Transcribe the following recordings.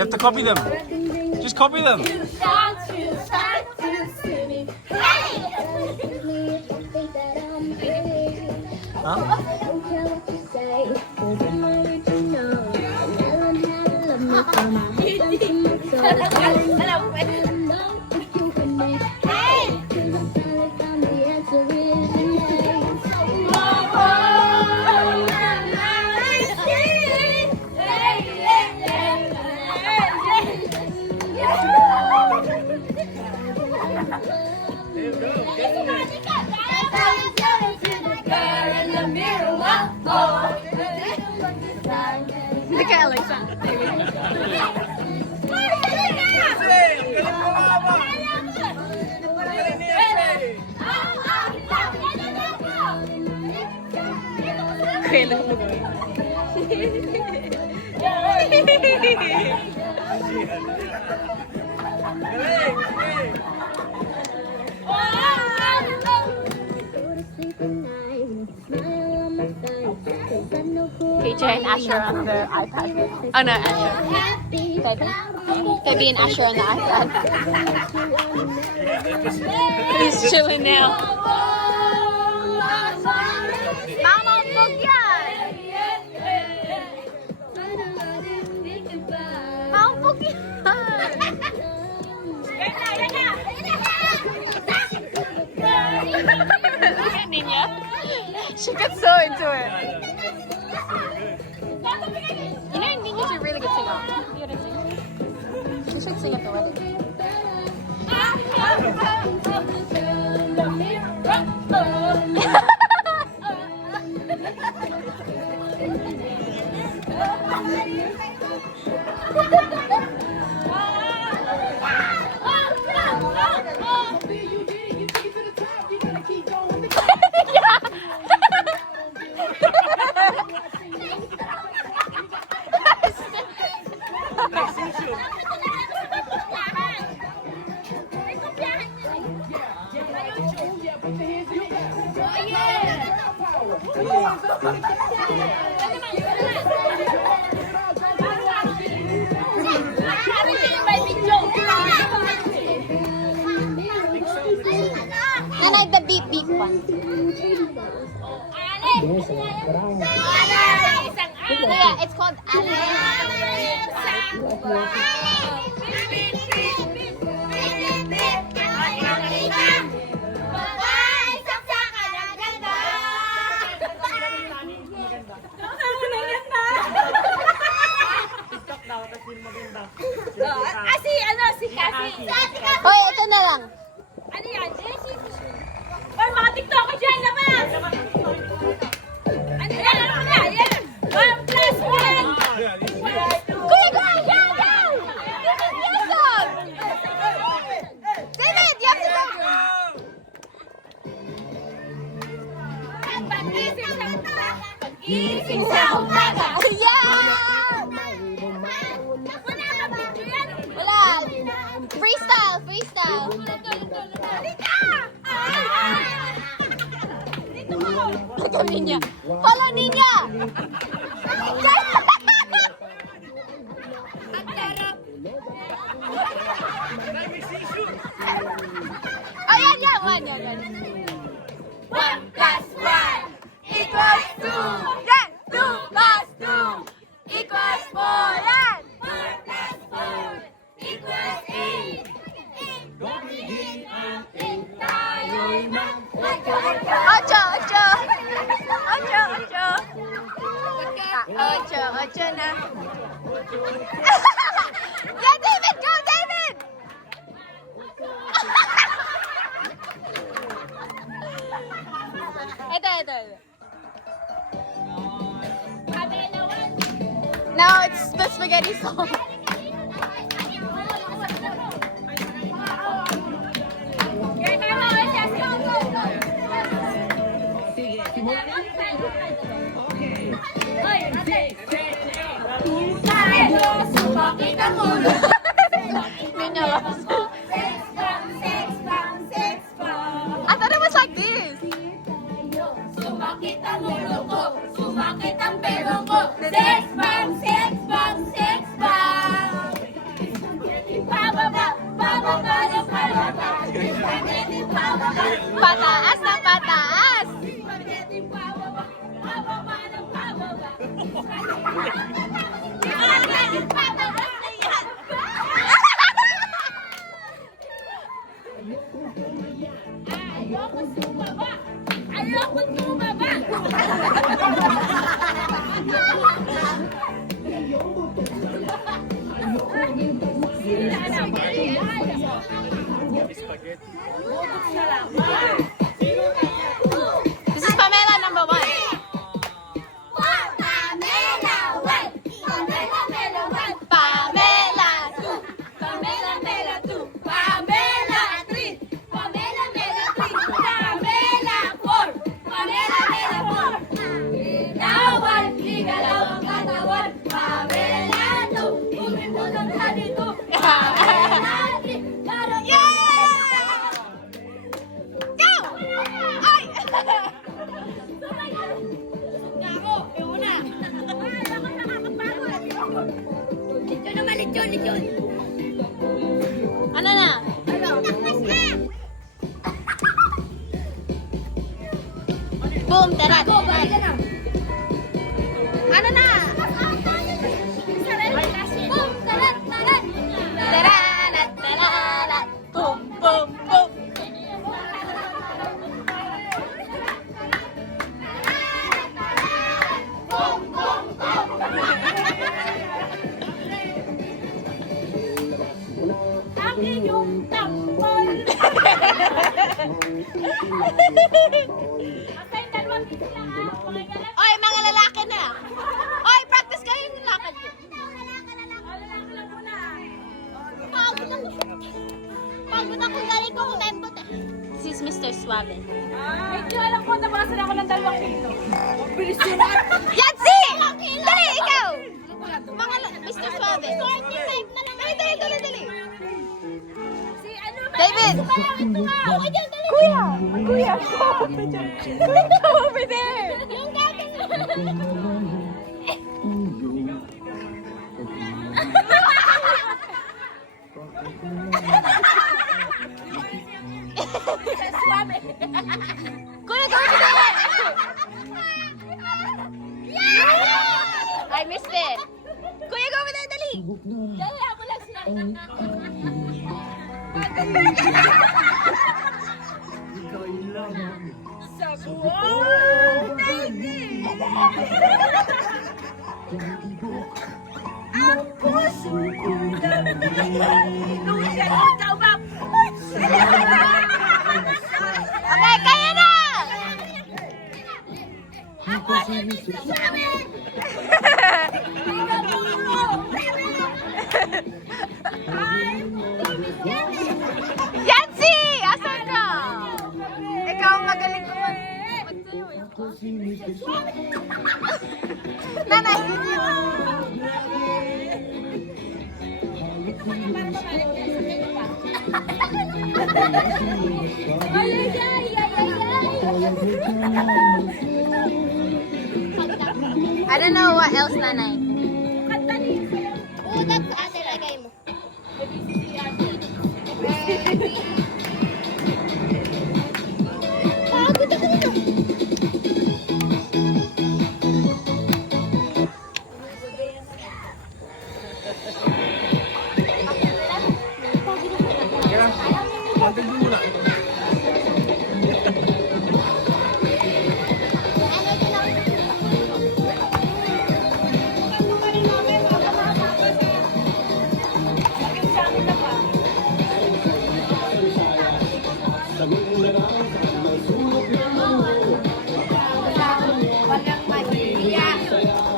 You have to copy them. Just copy them. Look at Alexa. KJ and Asher on their iPad. Oh no, Asher. Pebby and Asher on the iPad. He's chilling now. Mama, book yan! Mama, book yan! Look at Nina. She gets so into it. You know, Nina's a really good singer. You gotta sing. She should sing at the wedding. And I the beep beep one. Yeah, it's called Hoy, ito na lang. Ano yan? Or mga TikToker dyan naman! Ano yan? Ano yan? Yan! 1+1! Kuya, go! Go! Go! Yes, sir! David, you have to go! Pag-ising sa umaga! Yeah! Wala ka video yan? Wala. Freestyle, freestyle. Look at Ninya. Follow Ninya! Oh, yan, yan. One, yan, yan. 1+1 equals 2! Yan! 2 plus 2 equals 4. Yan! 4+4 equals 8! Tayo'y Ocho, ocho. Ocho, ocho. Ocho, ocho na. Yeah, David, go, David! Ito, ito, ito. No, it's the spaghetti song. Ninya loves it. I thought it was like this. Sumakit ang ulo ko, sumakit ang pelo ko. Sex bomb, sex bomb, sex bomb. Lechon. Ano na? Boom, tara. Go, balik ka na. Ano na? Boom, tarat, tarat. Tararat, tararat. Boom, boom, boom. Ang iyong tampol. Okay, dalawang piso lang ha. Pakinggan. Oy, mga lalaki na. Oy, practice kayo yung lakad nyo. Lalaki lang muna. Pagod ako galing ko kumembot eh. This is Mr. Suave. Medyo alam ko, nabawasan ako ng 2 kilo. Bilis yun. Yancy! Dali, ikaw! Mr. Suave. 45 na lang. Dali. Si ano ba? David! Kuya! Kuya, stop! Stop over there! Yung gagawin. Kuya, go over there! I missed it. Kuya, go over there, dali! Dali, ako lang siya. Sa buwan! Ang puso ko Lucia, ikaw ba? Okay, kaya na! Ako si Mr. Sabi! Yancy! Asan ka? Ikaw ang magaling ko magsayo eh. Nanay! I don't know what else, Nanay. Ugat sa ate, lagay mo. Pagod ako nito. Pagod mo muna. Walang mahiya.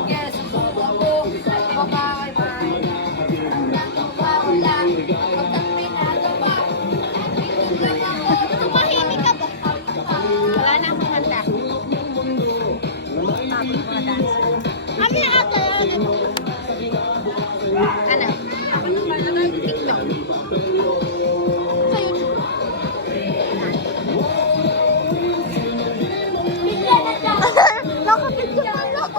Yes, ako. Bye-bye. Wala. Pagkat pinagawa. Tumahimik ka ba? Wala na akong handa. Kami na ata yun. Ano? TikTok. Sa YouTube. Nakapidyo ka lang.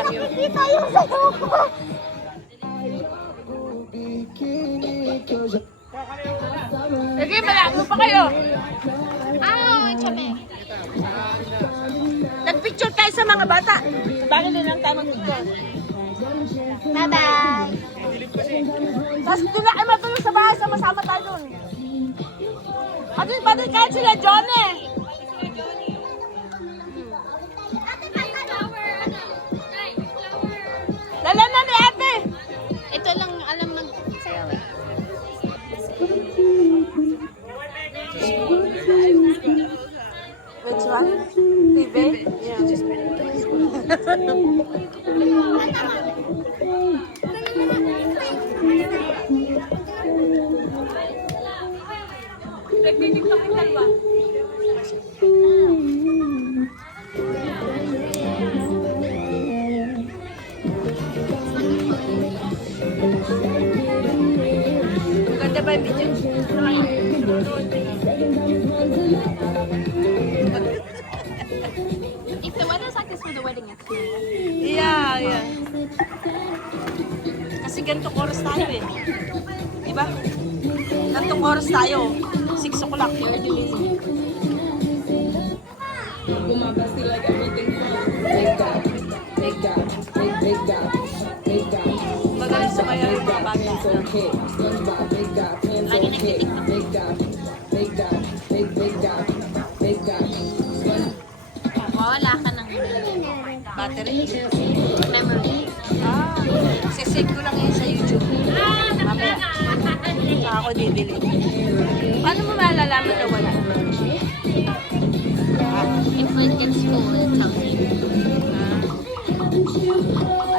Nakikita yung sayo ko. Sige, malago pa kayo. Ah, chabe. Nagpicture tayo sa mga bata. Bakit din ang tamang picture? Bye-bye. Tapos doon na kayo matulog sa bahay, sama-sama tayo doon. Pati kahit sila Johnny. Lala na ni ate. Ito lang alam magsayaw eh. Which one? TV? Nagtitiktok yung dalawa. Ganda ba yung video? If the weather's like this for the wedding, it's nice. Yeah. Kasi kasi ganitong oras tayo eh. Diba? Ganitong oras tayo. 6 o'clock. Magaling sa kaya yung mga bata. Lagi nagtitiktok. Wala ka ng Battery. memory. Sisave ko lang yun sa YouTube. Mamaya. Saka ako bibili. Paano mo malalaman na wala? If it's full, it tells you.